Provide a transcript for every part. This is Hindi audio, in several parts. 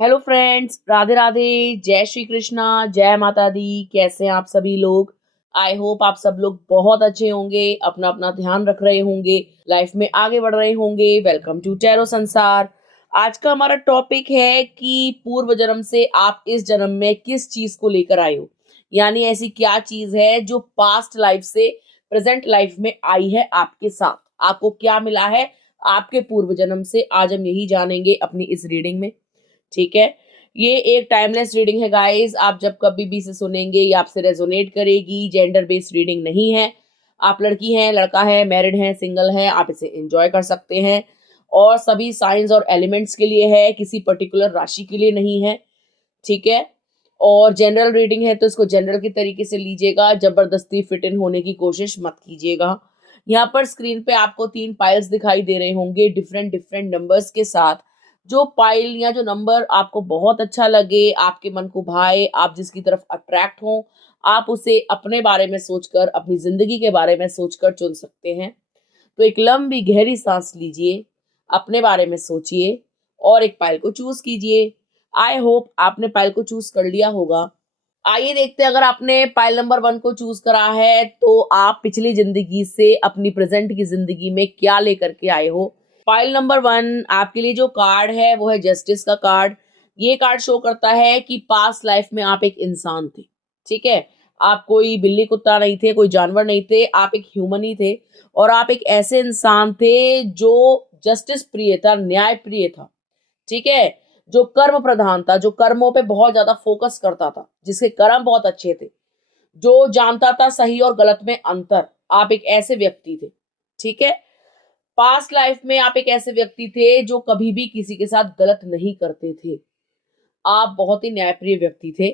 Hello friends, Radhe Radhe. जय श्री कृष्णा, जय माता दी। कैसे हैं आप सभी लोग? आई होप आप सब लोग बहुत अच्छे होंगे, अपना अपना ध्यान रख रहे होंगे, लाइफ में आगे बढ़ रहे होंगे। वेलकम टू टैरो संसार। आज का हमारा टॉपिक है कि पूर्व जन्म से आप इस जन्म में किस चीज को लेकर आए हो, यानी ऐसी क्या चीज है जो पास्ट लाइफ से प्रेजेंट लाइफ में आई है आपके साथ। आपको क्या मिला है आपके पूर्व जन्म से, आज हम यही जानेंगे अपनी इस रीडिंग में। ठीक है। ये एक टाइमलेस रीडिंग है गाइस। आप जब कभी भी इसे सुनेंगे ये आपसे रेजोनेट करेगी। जेंडर बेस्ड रीडिंग नहीं है। आप लड़की हैं, लड़का है, मैरिड हैं, सिंगल हैं, आप इसे एंजॉय कर सकते हैं। और सभी साइंस और एलिमेंट्स के लिए है, किसी पर्टिकुलर राशि के लिए नहीं है। ठीक है। और जनरल रीडिंग है तो इसको जनरल की तरीके से लीजिएगा, जबरदस्ती फिट इन होने की कोशिश मत कीजिएगा। यहाँ पर स्क्रीन पे आपको 3 पाइल्स दिखाई दे रहे होंगे डिफरेंट डिफरेंट नंबर्स के साथ। जो पाइल या जो नंबर आपको बहुत अच्छा लगे, आपके मन को भाए, आप जिसकी तरफ अट्रैक्ट हो, आप उसे अपने बारे में सोचकर, अपनी जिंदगी के बारे में सोचकर चुन सकते हैं। तो एक लंबी गहरी सांस लीजिए, अपने बारे में सोचिए और एक पाइल को चूज कीजिए। आई होप आपने पाइल को चूज कर लिया होगा। आइए देखते हैं, अगर आपने पाइल नंबर 1 को चूज करा है तो आप पिछली जिंदगी से अपनी प्रेजेंट की जिंदगी में क्या लेकर के आए हो। पाइल नंबर 1 आपके लिए जो कार्ड है वो है जस्टिस का कार्ड। ये कार्ड शो करता है कि पास्ट लाइफ में आप एक इंसान थे। ठीक है। आप कोई बिल्ली कुत्ता नहीं थे, कोई जानवर नहीं थे, आप एक ह्यूमन ही थे। और आप एक ऐसे इंसान थे जो जस्टिस प्रिय था, न्याय प्रिय था। ठीक है। जो कर्म प्रधान था, जो कर्मों पे बहुत ज्यादा फोकस करता था, जिसके कर्म बहुत अच्छे थे, जो जानता था सही और गलत में अंतर। आप एक ऐसे व्यक्ति थे। ठीक है। पास्ट लाइफ में आप एक ऐसे व्यक्ति थे जो कभी भी किसी के साथ गलत नहीं करते थे। आप बहुत ही न्यायप्रिय व्यक्ति थे।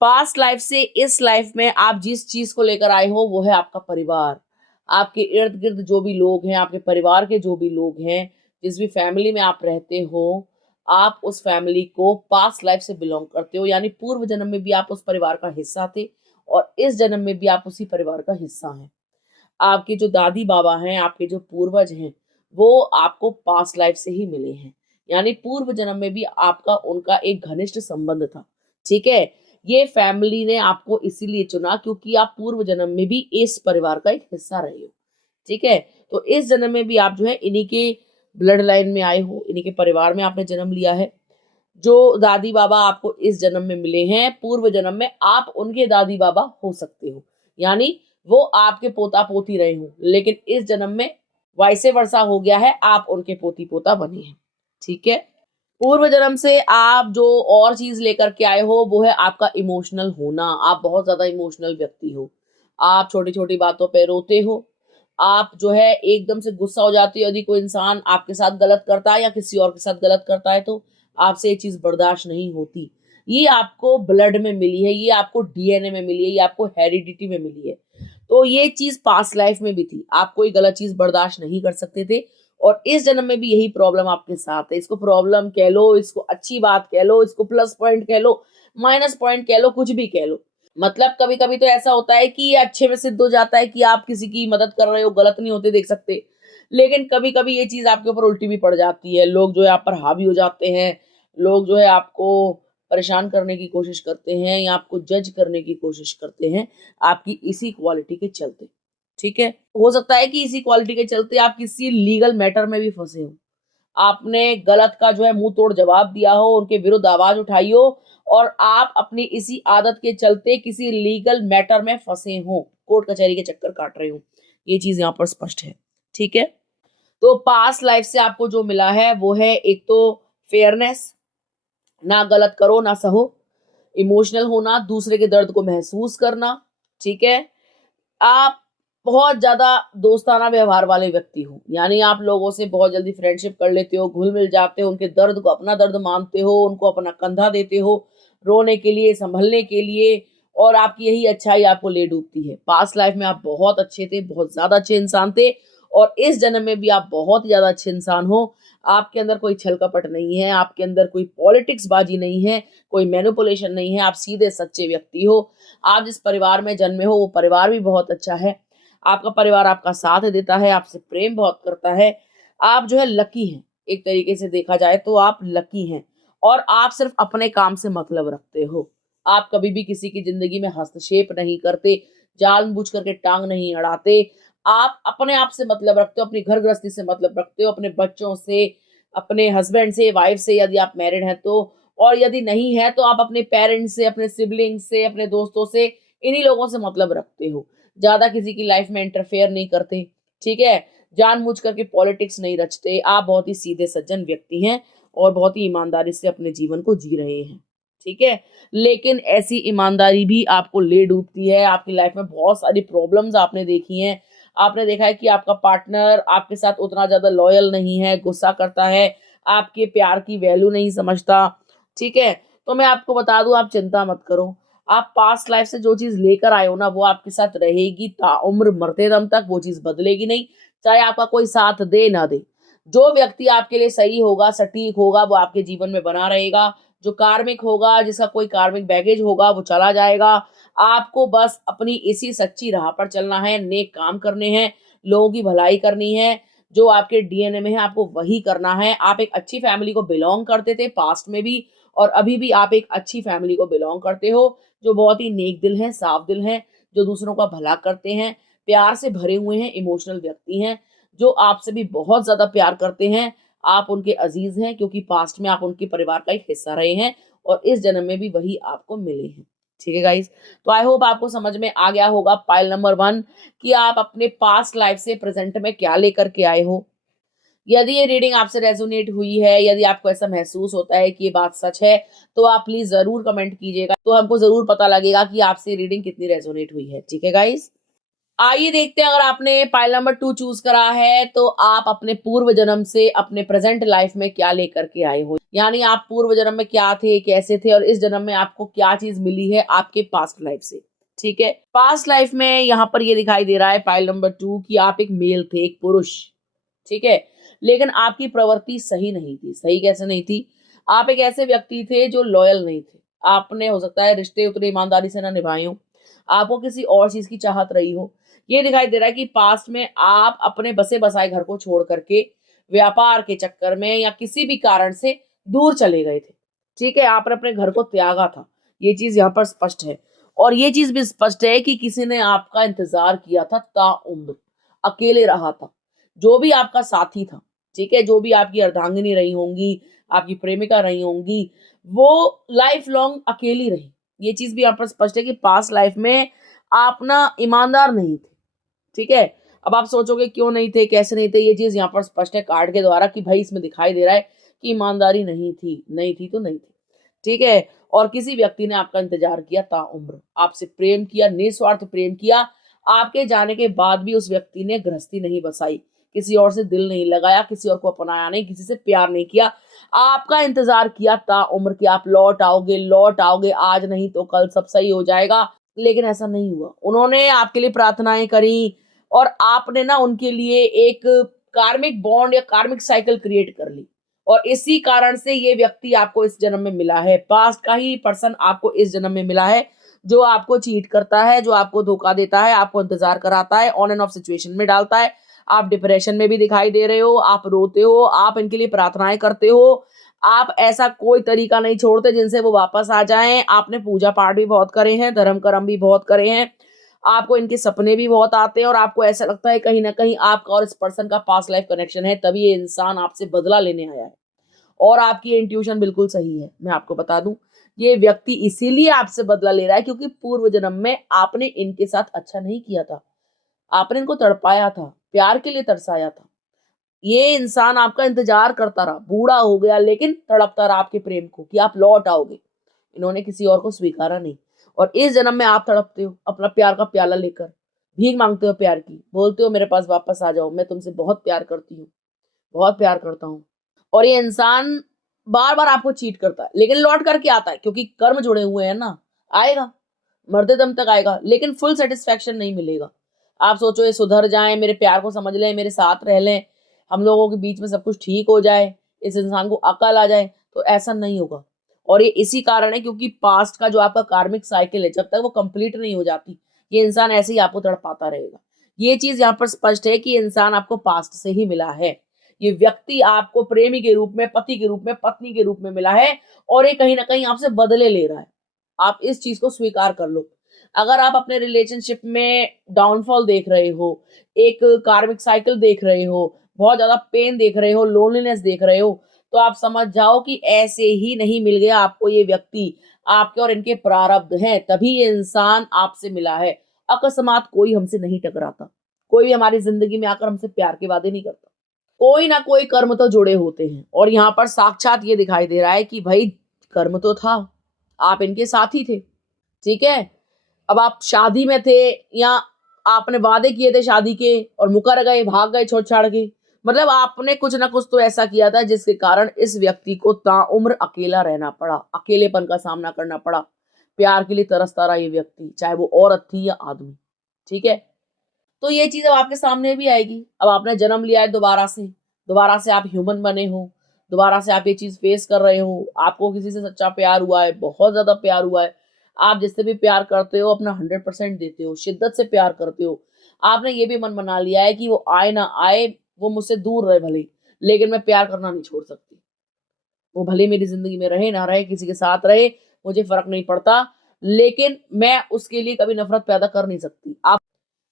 पास्ट लाइफ से इस लाइफ में आप जिस चीज को लेकर आए हो वो है आपका परिवार। आपके इर्द गिर्द जो भी लोग हैं, आपके परिवार के जो भी लोग हैं, जिस भी फैमिली में आप रहते हो, आप उस फैमिली को पास्ट लाइफ से बिलोंग करते हो, यानी पूर्व जन्म में भी आप उस परिवार का हिस्सा थे और इस जन्म में भी आप उसी परिवार का हिस्सा हैं। आपके जो दादी बाबा हैं, आपके जो पूर्वज हैं, वो आपको पास्ट लाइफ से ही मिले हैं, यानी पूर्व जन्म में भी आपका उनका एक घनिष्ठ संबंध था। ठीक है। ये फैमिली ने आपको इसीलिए चुना क्योंकि आप पूर्व जन्म में भी इस परिवार का एक हिस्सा रहे हो। ठीक है। तो इस जन्म में भी आप जो है इन्हीं के ब्लड लाइन में आए हो, इन्हीं के परिवार में आपने जन्म लिया है। जो दादी बाबा आपको इस जन्म में मिले हैं, पूर्व जन्म में आप उनके दादी बाबा हो सकते हो, यानी वो आपके पोता पोती रहे हो, लेकिन इस जन्म में वाइसे वर्षा हो गया है, आप उनके पोती पोता बने हैं। ठीक है। पूर्व जन्म से आप जो और चीज लेकर के आए हो वो है आपका इमोशनल होना। आप बहुत ज्यादा इमोशनल व्यक्ति हो। आप छोटी छोटी बातों पे रोते हो। आप जो है एकदम से गुस्सा हो जाती हो, यदि कोई इंसान आपके साथ गलत करता है या किसी और के साथ गलत करता है तो आपसे ये चीज बर्दाश्त नहीं होती। ये आपको ब्लड में मिली है, ये आपको डीएनए में मिली है, ये आपको हेरिडिटी में मिली है। तो ये चीज पास्ट लाइफ में भी थी, आप कोई गलत चीज बर्दाश्त नहीं कर सकते थे और इस जन्म में भी यही प्रॉब्लम आपके साथ है। इसको प्रॉब्लम कह लो, इसको अच्छी बात कह लो, इसको प्लस पॉइंट कह लो, माइनस पॉइंट कह लो, कुछ भी कह लो। मतलब कभी कभी तो ऐसा होता है कि ये अच्छे में सिद्ध हो जाता है कि आप किसी की मदद कर रहे हो, गलत नहीं होते देख सकते। लेकिन कभी कभी ये चीज आपके ऊपर उल्टी भी पड़ जाती है, लोग जो है आप पर हावी हो जाते हैं। लोग जो है आपको परेशान करने की कोशिश करते हैं या आपको जज करने की कोशिश करते हैं, आपकी इसी क्वालिटी के चलते। ठीक है। हो सकता है कि इसी क्वालिटी के चलते आप किसी लीगल मैटर में भी फंसे हो। आपने गलत का जो है मुंह तोड़ जवाब दिया हो, उनके विरुद्ध आवाज उठाई हो और आप अपनी इसी आदत के चलते किसी लीगल मैटर में फंसे हो, कोर्ट कचहरी के चक्कर काट रहे हो। ये चीज यहाँ पर स्पष्ट है। ठीक है। तो पास्ट लाइफ से आपको जो मिला है वो है एक तो फेयरनेस, ना गलत करो ना सहो, इमोशनल होना, दूसरे के दर्द को महसूस करना। ठीक है। आप बहुत ज्यादा दोस्ताना व्यवहार वाले व्यक्ति हो, यानी आप लोगों से बहुत जल्दी फ्रेंडशिप कर लेते हो, घुल मिल जाते हो, उनके दर्द को अपना दर्द मानते हो, उनको अपना कंधा देते हो रोने के लिए, संभलने के लिए, और आपकी यही अच्छाई आपको ले डूबती है। पास्ट लाइफ में आप बहुत अच्छे थे, बहुत ज्यादा अच्छे इंसान थे और इस जन्म में भी आप बहुत ही ज्यादा अच्छे इंसान हो। आपके अंदर कोई छल कपट नहीं है, आपके अंदर कोई पॉलिटिक्स बाजी नहीं है, कोई मैनिपुलेशन नहीं है, आप सीधे सच्चे व्यक्ति हो। आप जिस परिवार में जन्मे हो वो परिवार भी बहुत अच्छा है। आपका परिवार आपका साथ देता है, आपसे प्रेम बहुत करता है। आप जो है लकी हैं, एक तरीके से देखा जाए तो आप लकी हैं। और आप सिर्फ अपने काम से मतलब रखते हो। आप कभी भी किसी की जिंदगी में हस्तक्षेप नहीं करते, जानबूझ करके टांग नहीं अड़ाते। आप अपने आप से मतलब रखते हो, अपनी घर गृहस्थी से मतलब रखते हो, अपने बच्चों से, अपने हस्बैंड से, वाइफ से, यदि आप मैरिड हैं तो, और यदि नहीं है तो आप अपने पेरेंट्स से, अपने सिबलिंग्स से, अपने दोस्तों से, इन्हीं लोगों से मतलब रखते हो। ज्यादा किसी की लाइफ में इंटरफेयर नहीं करते, ठीक है। जानबूझ करके पॉलिटिक्स नहीं रचते। आप बहुत ही सीधे सज्जन व्यक्ति हैं और बहुत ही ईमानदारी से अपने जीवन को जी रहे हैं, ठीक है। लेकिन ऐसी ईमानदारी भी आपको ले डूबती है। आपकी लाइफ में बहुत सारी प्रॉब्लम्स आपने देखी हैं। आपने देखा है कि आपका पार्टनर आपके साथ उतना ज्यादा लॉयल नहीं है, गुस्सा करता है, आपके प्यार की वैल्यू नहीं समझता, ठीक है। तो मैं आपको बता दूं, आप चिंता मत करो। आप पास्ट लाइफ से जो चीज लेकर आए हो ना, वो आपके साथ रहेगी ताउम्र, मरते दम तक वो चीज बदलेगी नहीं, चाहे आपका कोई साथ दे ना दे। जो व्यक्ति आपके लिए सही होगा, सटीक होगा, वो आपके जीवन में बना रहेगा। जो कार्मिक होगा, जिसका कोई कार्मिक बैगेज होगा, वो चला जाएगा। आपको बस अपनी इसी सच्ची राह पर चलना है, नेक काम करने हैं, लोगों की भलाई करनी है। जो आपके डीएनए में है, आपको वही करना है। आप एक अच्छी फैमिली को बिलोंग करते थे पास्ट में भी, और अभी भी आप एक अच्छी फैमिली को बिलोंग करते हो, जो बहुत ही नेक दिल हैं, साफ दिल हैं, जो दूसरों का भला करते हैं, प्यार से भरे हुए हैं, इमोशनल व्यक्ति हैं, जो आपसे भी बहुत ज्यादा प्यार करते हैं। आप उनके अजीज हैं, क्योंकि पास्ट में आप उनके परिवार का एक हिस्सा रहे हैं, और इस जन्म में भी वही आपको मिले हैं, ठीक है गाइस। तो आई होप आपको समझ में आ गया होगा पाइल नंबर 1 कि आप अपने पास्ट लाइफ से प्रेजेंट में क्या लेकर के आए हो। यदि ये रीडिंग आपसे रेजोनेट हुई है, यदि आपको ऐसा महसूस होता है कि ये बात सच है, तो आप प्लीज जरूर कमेंट कीजिएगा, तो हमको जरूर पता लगेगा कि आपसे रीडिंग कितनी रेजोनेट हुई है, ठीक है गाइस। आइए देखते हैं, अगर आपने पाइल नंबर 2 चूज करा है तो आप अपने पूर्व जन्म से अपने प्रेजेंट लाइफ में क्या लेकर के आए हो, यानी आप पूर्व जन्म में क्या थे, कैसे थे, और इस जन्म में आपको क्या चीज मिली है आपके पास्ट लाइफ से, ठीक है। पास्ट लाइफ में यहाँ पर ये दिखाई दे रहा है पाइल नंबर 2 कि आप एक मेल थे, एक पुरुष, ठीक है। लेकिन आपकी प्रवृत्ति सही नहीं थी। सही कैसे नहीं थी? आप एक ऐसे व्यक्ति थे जो लॉयल नहीं थे। आपने हो सकता है रिश्ते उतनी ईमानदारी से ना निभाए हो, आपको किसी और चीज की चाहत रही हो। ये दिखाई दे रहा है कि पास्ट में आप अपने बसे बसाए घर को छोड़ करके व्यापार के चक्कर में या किसी भी कारण से दूर चले गए थे, ठीक है। आपने अपने घर को त्यागा था, ये चीज यहाँ पर स्पष्ट है। और ये चीज भी स्पष्ट है कि किसी ने आपका इंतजार किया था ताउम्र, अकेले रहा था। जो भी आपका साथी था, ठीक है, जो भी आपकी अर्धांगिनी रही होंगी, आपकी प्रेमिका रही होंगी, वो लाइफ लॉन्ग अकेली रही। ये चीज भी यहाँ पर स्पष्ट है कि पास्ट लाइफ में आप ना ईमानदार नहीं थे, ठीक है। अब आप सोचोगे क्यों नहीं थे, कैसे नहीं थे, ये चीज यहाँ पर स्पष्ट है कार्ड के द्वारा कि भाई इसमें दिखाई दे रहा है कि ईमानदारी नहीं थी, नहीं थी तो नहीं थी, ठीक है। और किसी व्यक्ति ने आपका इंतजार किया ताउम्र, आपसे प्रेम किया, निस्वार्थ प्रेम किया। आपके जाने के बाद भी उस व्यक्ति ने गृहस्थी नहीं बसाई, किसी और से दिल नहीं लगाया, किसी और को अपनाया नहीं, किसी से प्यार नहीं किया। आपका इंतजार किया ताउम्र कि आप लौट आओगे, लौट आओगे, आज नहीं तो कल सब सही हो जाएगा। लेकिन ऐसा नहीं हुआ। उन्होंने आपके लिए प्रार्थनाएं करी, और आपने ना उनके लिए एक कार्मिक बॉन्ड या कार्मिक साइकिल क्रिएट कर ली, और इसी कारण से ये व्यक्ति आपको इस जन्म में मिला है। पास्ट का ही पर्सन आपको इस जन्म में मिला है, जो आपको चीट करता है, जो आपको धोखा देता है, आपको इंतजार कराता है, ऑन एंड ऑफ सिचुएशन में डालता है। आप डिप्रेशन में भी दिखाई दे रहे हो, आप रोते हो, आप इनके लिए प्रार्थनाएं करते हो। आप ऐसा कोई तरीका नहीं छोड़ते जिनसे वो वापस आ जाएं। आपने पूजा पाठ भी बहुत करे हैं, धर्म कर्म भी बहुत करे हैं, आपको इनके सपने भी बहुत आते हैं, और आपको ऐसा लगता है कहीं ना कहीं आपका और इस पर्सन का पास्ट लाइफ कनेक्शन है, तभी ये इंसान आपसे बदला लेने आया है। और आपकी इंट्यूशन बिल्कुल सही है। मैं आपको बता दूं, ये व्यक्ति इसीलिए आपसे बदला ले रहा है क्योंकि पूर्व जन्म में आपने इनके साथ अच्छा नहीं किया था। आपने इनको तड़पाया था, प्यार के लिए तरसाया था। ये इंसान आपका इंतजार करता रहा, बूढ़ा हो गया, लेकिन तड़पता रहा आपके प्रेम को कि आप लौट आओगे। इन्होंने किसी और को स्वीकारा नहीं, और इस जन्म में आप तड़पते हो अपना प्यार का प्याला लेकर, भीख मांगते हो प्यार की, बोलते हो मेरे पास वापस आ जाओ, मैं तुमसे बहुत प्यार करती हूँ, बहुत प्यार करता हूँ। और ये इंसान बार बार आपको चीट करता है, लेकिन लौट करके आता है क्योंकि कर्म जुड़े हुए हैं ना। आएगा, मरते दम तक आएगा, लेकिन फुल सेटिस्फेक्शन नहीं मिलेगा। आप सोचो ये सुधर जाए, मेरे प्यार को समझ लें, मेरे साथ रह लें, हम लोगों के बीच में सब कुछ ठीक हो जाए, इस इंसान को अकल आ जाए, तो ऐसा नहीं होगा। और ये इसी कारण है क्योंकि पास्ट का जो आपका कार्मिक साइकिल है, जब तक वो कंप्लीट नहीं हो जाती, ये इंसान ऐसे ही आपको तड़पाता रहेगा। ये चीज यहाँ पर स्पष्ट है कि इंसान आपको पास्ट से ही मिला है। ये व्यक्ति आपको प्रेमी के रूप में, पति के रूप में, पत्नी के रूप में मिला है और ये कहीं ना कहीं आपसे बदले ले रहा है। आप इस चीज को स्वीकार कर लो। अगर आप अपने रिलेशनशिप में डाउनफॉल देख रहे हो, एक कार्मिक साइकिल देख रहे हो, बहुत ज्यादा पेन देख रहे हो, लोनलीनेस देख रहे हो, तो आप समझ जाओ कि ऐसे ही नहीं मिल गया आपको ये व्यक्ति। आपके और इनके प्रारब्ध हैं, तभी ये इंसान आपसे मिला है। अकस्मात कोई हमसे नहीं टकराता, कोई भी हमारी जिंदगी में आकर हमसे प्यार के वादे नहीं करता। कोई ना कोई कर्म तो जुड़े होते हैं और यहाँ पर साक्षात ये दिखाई दे रहा है कि भाई कर्म तो था, आप इनके साथी थे, ठीक है। अब आप शादी में थे या आपने वादे किए थे शादी के और मुकर गए, भाग गए छोड़ छाड़ के, मतलब आपने कुछ ना कुछ तो ऐसा किया था जिसके कारण इस व्यक्ति को ताउम्र अकेला रहना पड़ा, अकेलेपन का सामना करना पड़ा। प्यार के लिए तरसता रहा ये व्यक्ति, चाहे वो औरत थी या आदमी, ठीक है। तो ये चीज अब आपके सामने भी आएगी। अब आपने जन्म लिया है दोबारा से आप ह्यूमन बने हो, दोबारा से आप ये चीज फेस कर रहे हो। आपको किसी से सच्चा प्यार हुआ है, बहुत ज्यादा प्यार हुआ है, आप जिससे भी प्यार करते हो अपना 100% देते हो, शिद्दत से प्यार करते हो। आपने ये भी मन बना लिया है कि वो आए ना आए, वो मुझसे दूर रहे भले, लेकिन मैं प्यार करना नहीं छोड़ सकती। वो भले मेरी जिंदगी में रहे ना रहे, किसी के साथ रहे, मुझे फर्क नहीं पड़ता, लेकिन मैं उसके लिए कभी नफरत पैदा कर नहीं सकती।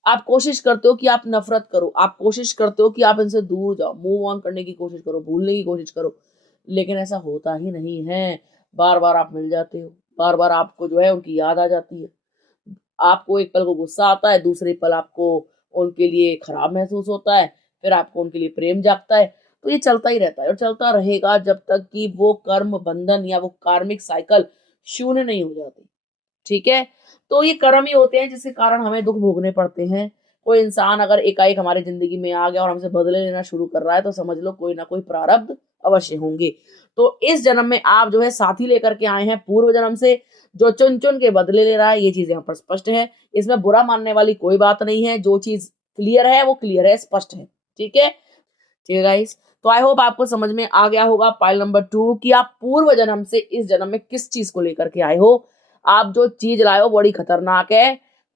आप कोशिश करते हो कि आप नफरत करो, आप कोशिश करते हो कि आप इनसे दूर जाओ, मूव ऑन करने की कोशिश करो, भूलने की कोशिश करो, लेकिन ऐसा होता ही नहीं है। बार बार आप मिल जाते हो, बार बार आपको जो है उनकी याद आ जाती है। आपको एक पल को गुस्सा आता है, दूसरे पल आपको उनके लिए खराब महसूस होता है, फिर आपको उनके लिए प्रेम जागता है। तो ये चलता ही रहता है और चलता रहेगा जब तक कि वो कर्म बंधन या वो कार्मिक साइकिल शून्य नहीं हो जाती, ठीक है। तो ये कर्म ही होते हैं जिसके कारण हमें दुख भोगने पड़ते हैं। कोई इंसान अगर एकाएक हमारी जिंदगी में आ गया और हमसे बदले लेना शुरू कर रहा है, तो समझ लो कोई ना कोई प्रारब्ध अवश्य होंगे। तो इस जन्म में आप जो है साथी लेकर के आए हैं पूर्व जन्म से, जो चुन चुन के बदले ले रहा है। ये चीज यहाँ पर स्पष्ट है, इसमें बुरा मानने वाली कोई बात नहीं है। जो चीज क्लियर है वो क्लियर है, स्पष्ट है, ठीक है। ठीक है गाइस, तो आई होप आपको समझ में आ गया होगा पाइल नंबर 2 कि आप पूर्व जन्म से इस जन्म में किस चीज को लेकर के आए हो। आप जो चीज लाए हो बड़ी खतरनाक है,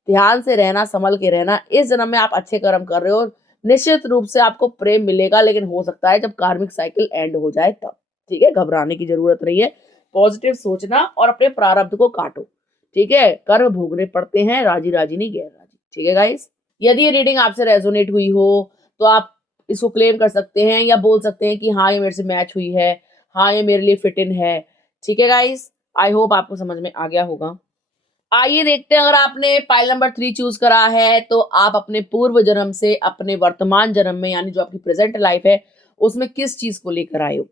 ध्यान से रहना, संभल के रहना। इस जन्म में आप अच्छे कर्म कर रहे हो, निश्चित रूप से आपको प्रेम मिलेगा, लेकिन हो सकता है जब कार्मिक साइकिल एंड हो जाए तब, ठीक है। घबराने की जरूरत नहीं है, पॉजिटिव सोचना और अपने प्रारब्ध को काटो, ठीक है। कर्म भोगने पड़ते हैं, राजी राजी नहीं गैर राजी, ठीक है गाइस। यदि ये रीडिंग आपसे रेजोनेट हुई हो तो आप इसको क्लेम कर सकते हैं या बोल सकते हैं कि हाँ ये मेरे से मैच हुई है, हाँ ये मेरे लिए फिट इन है, ठीक है गाइस। आई होप आपको समझ में आ गया होगा। आइए देखते हैं, अगर आपने पाइल नंबर 3 चूज करा है तो आप अपने पूर्व जन्म से अपने वर्तमान जन्म में, यानी जो आपकी प्रेजेंट लाइफ है, उसमें किस चीज को लेकर आए हो।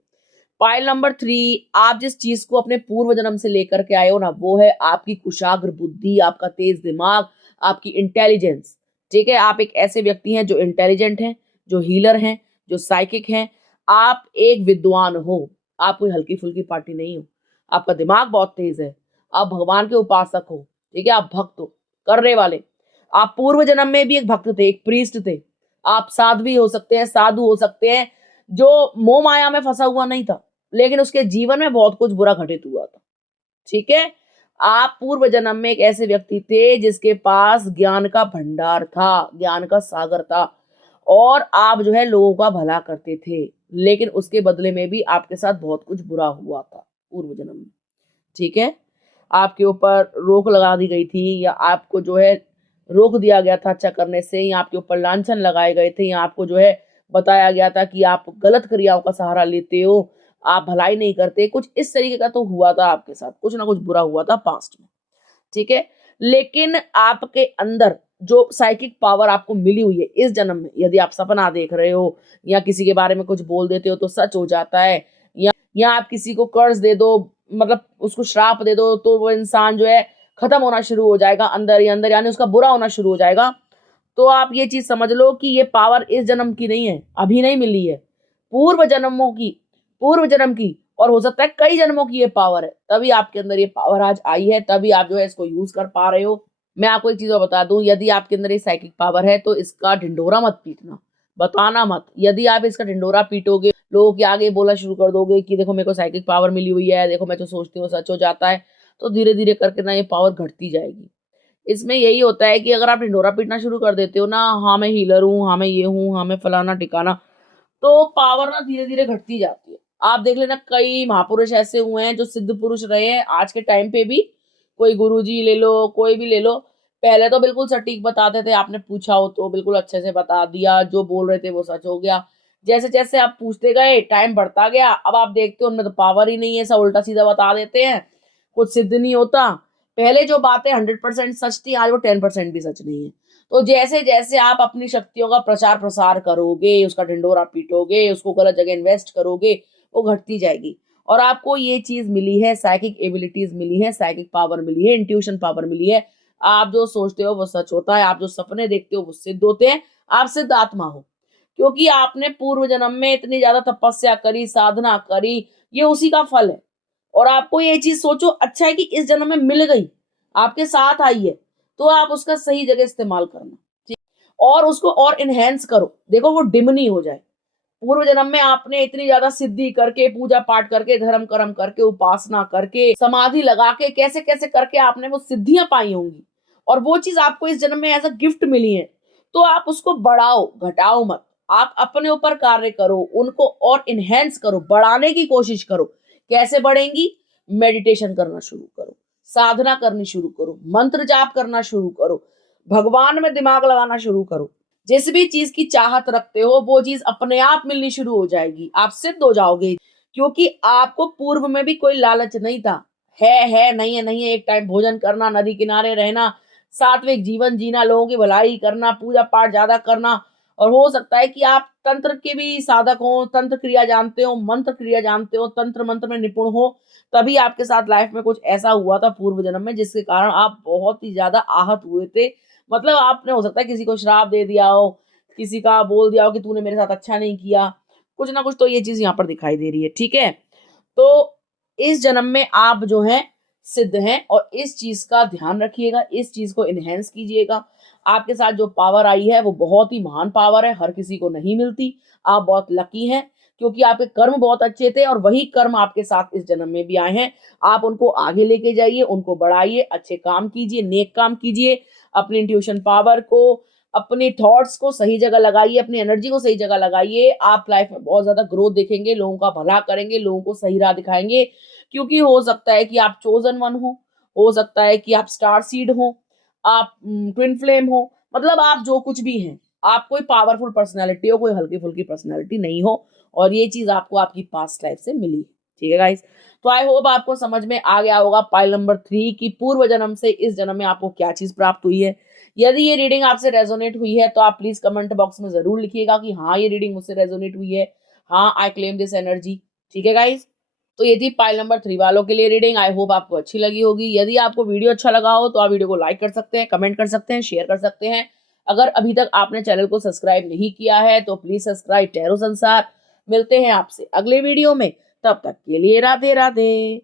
पाइल नंबर 3, आप जिस चीज को अपने पूर्व जन्म से लेकर के आए हो ना, वो है आपकी कुशाग्र बुद्धि, आपका तेज दिमाग, आपकी इंटेलिजेंस, ठीक है। आप एक ऐसे व्यक्ति हैं जो इंटेलिजेंट हैं, जो हीलर हैं, जो साइकिक हैं। आप एक विद्वान हो, आप कोई हल्की फुल्की पार्टी नहीं हो। आपका दिमाग बहुत तेज है, आप भगवान के उपासक हो, ठीक है। आप भक्त हो, करने वाले। आप पूर्व जन्म में भी एक भक्त थे, एक प्रीस्ट थे। आप साध्वी हो सकते हैं, साधु हो सकते हैं, जो मोह माया में फंसा हुआ नहीं था, लेकिन उसके जीवन में बहुत कुछ बुरा घटित हुआ था, ठीक है। आप पूर्व जन्म में एक ऐसे व्यक्ति थे जिसके पास ज्ञान का भंडार था, ज्ञान का सागर था, और आप जो है लोगों का भला करते थे, लेकिन उसके बदले में भी आपके साथ बहुत कुछ बुरा हुआ था पूर्व जन्म में, ठीक है। आपके ऊपर रोक लगा दी गई थी, या आपको जो है रोक दिया गया था अच्छा करने से, या आपके ऊपर लांछन लगाए गए थे, या आपको जो है बताया गया था कि आप गलत क्रियाओं का सहारा लेते हो, आप भलाई नहीं करते। कुछ इस तरीके का तो हुआ था आपके साथ, कुछ ना कुछ बुरा हुआ था पास्ट में, ठीक है। लेकिन आपके अंदर जो साइकिक पावर आपको मिली हुई है इस जन्म में, यदि आप सपना देख रहे हो या किसी के बारे में कुछ बोल देते हो तो सच हो जाता है, या आप किसी को कर्ज दे दो, मतलब उसको श्राप दे दो, तो वो इंसान जो है खत्म होना शुरू हो जाएगा अंदर ही अंदर, यानी उसका बुरा होना शुरू हो जाएगा। तो आप ये चीज समझ लो कि ये पावर इस जन्म की नहीं है, अभी नहीं मिली है, पूर्व जन्मों की, पूर्व जन्म की, और हो सकता है कई जन्मों की ये पावर है, तभी आपके अंदर ये पावर आज आई है, तभी आप जो है इसको यूज कर पा रहे हो। मैं आपको एक चीज और बता दूं, यदि आपके अंदर ये साइकिक पावर है तो इसका ढिंढोरा मत पीटना, बताना मत। यदि आप इसका ढिंढोरा पीटोगे, लोगों के आगे बोलना शुरू कर दोगे कि देखो मेरे को साइकिक पावर मिली हुई है, देखो मैं जो सोचती हूँ सच हो जाता है, तो धीरे धीरे करके ना ये पावर घटती जाएगी। इसमें यही होता है कि अगर आप ढिंढोरा पीटना शुरू कर देते हो ना, हाँ मैं हीलर हूँ, हाँ मैं ये हूँ, हाँ मैं फलाना ठिकाना, तो पावर ना धीरे धीरे घटती जाती है। आप देख लेना, कई महापुरुष ऐसे हुए हैं जो सिद्ध पुरुष रहे हैं आज के टाइम पे भी। कोई गुरुजी ले लो, कोई भी ले लो, पहले तो बिल्कुल सटीक बताते थे, आपने पूछा हो तो बिल्कुल अच्छे से बता दिया, जो बोल रहे थे वो सच हो गया। जैसे जैसे आप पूछते गए, टाइम बढ़ता गया, अब आप देखते हो उनमें तो पावर ही नहीं है, सब उल्टा सीधा बता देते हैं, कुछ सिद्ध नहीं होता। पहले जो बातें 100% सच थी, आज वो 10% भी सच नहीं है। तो जैसे जैसे आप अपनी शक्तियों का प्रचार प्रसार करोगे, उसका ढिंडोरा पीटोगे, उसको गलत जगह इन्वेस्ट करोगे, वो घटती जाएगी। और आपको ये चीज मिली है, साइकिक एबिलिटीज मिली है, साइकिक पावर मिली है, इंट्यूशन पावर मिली है। आप जो सोचते हो वो सच होता है, आप जो सपने देखते हो वो सिद्ध होते हैं। आप सिद्ध आत्मा हो, क्योंकि आपने पूर्व जन्म में इतनी ज्यादा तपस्या करी, साधना करी, ये उसी का फल है। और आपको ये चीज सोचो, अच्छा है कि इस जन्म में मिल गई, आपके साथ आई है, तो आप उसका सही जगह इस्तेमाल करना, ठीक, और उसको और इनहेंस करो। देखो वो डिम नहीं हो जाए। पूर्व जन्म में आपने इतनी ज्यादा सिद्धि करके, पूजा पाठ करके, धर्म कर्म करके, उपासना करके, समाधि लगा के, कैसे कैसे करके आपने वो सिद्धियां पाई होंगी, और वो चीज आपको इस जन्म में एज अ गिफ्ट मिली है। तो आप उसको बढ़ाओ, घटाओ मत। आप अपने ऊपर कार्य करो, उनको और इनहेंस करो, बढ़ाने की कोशिश करो। कैसे बढ़ेंगी? मेडिटेशन करना शुरू करो, साधना करनी शुरू करो, मंत्र जाप करना शुरू करो, भगवान में दिमाग लगाना शुरू करो। जिस भी चीज की चाहत रखते हो वो चीज अपने आप मिलनी शुरू हो जाएगी, आप सिद्ध हो जाओगे। क्योंकि आपको पूर्व में भी कोई लालच नहीं था। है नहीं है, नहीं है, एक टाइम भोजन करना, नदी किनारे रहना, सात्विक जीवन जीना, लोगों की भलाई करना, पूजा पाठ ज्यादा करना। और हो सकता है कि आप तंत्र के भी साधक हो, तंत्र क्रिया जानते हो, मंत्र क्रिया जानते हो, तंत्र मंत्र में निपुण हो, तभी आपके साथ लाइफ में कुछ ऐसा हुआ था पूर्व जन्म में जिसके कारण आप बहुत ही ज्यादा आहत हुए थे। मतलब आपने हो सकता है किसी को श्राप दे दिया हो, किसी का बोल दिया हो कि तूने मेरे साथ अच्छा नहीं किया, कुछ ना कुछ तो ये चीज यहाँ पर दिखाई दे रही है, ठीक है। तो इस जन्म में आप जो है सिद्ध हैं, और इस चीज का ध्यान रखिएगा, इस चीज को इनहेंस कीजिएगा। आपके साथ जो पावर आई है वो बहुत ही महान पावर है, हर किसी को नहीं मिलती। आप बहुत लकी हैं, क्योंकि आपके कर्म बहुत अच्छे थे, और वही कर्म आपके साथ इस जन्म में भी आए हैं। आप उनको आगे लेके जाइए, उनको बढ़ाइए, अच्छे काम कीजिए, नेक काम कीजिए, अपनी इंट्यूशन पावर को, अपने थॉट्स को सही जगह लगाइए, अपनी एनर्जी को सही जगह लगाइए। आप लाइफ में बहुत ज्यादा ग्रोथ देखेंगे, लोगों का भला करेंगे, लोगों को सही राह दिखाएंगे। क्योंकि हो सकता है कि आप चोजन वन हो सकता है कि आप स्टार सीड हो, आप ट्विन फ्लेम हो, मतलब आप जो कुछ भी हैं, आप कोई पावरफुल पर्सनैलिटी हो, कोई हल्की फुल्की पर्सनैलिटी नहीं हो। और ये चीज आपको आपकी पास्ट लाइफ से मिली है, ठीक है गाइस। तो आई होप आपको समझ में आ गया होगा पाइल नंबर 3 की पूर्व जन्म से इस जन्म में आपको क्या चीज प्राप्त हुई है। यदि ये रीडिंग आपसे रेजोनेट हुई है तो आप प्लीज कमेंट बॉक्स में जरूर लिखिएगा कि हाँ ये रीडिंग मुझसे रेजोनेट हुई है, हाँ आई क्लेम दिस एनर्जी, ठीक है गाइस। तो ये थी पाइल नंबर 3 वालों के लिए रीडिंग। आई होप आपको अच्छी लगी होगी। यदि आपको वीडियो अच्छा लगा हो तो आप वीडियो को लाइक कर सकते हैं, कमेंट कर सकते हैं, शेयर कर सकते हैं। अगर अभी तक आपने चैनल को सब्सक्राइब नहीं किया है तो प्लीज सब्सक्राइब टैरो संसार। मिलते हैं आपसे अगले वीडियो में, तब तक के लिए राधे राधे।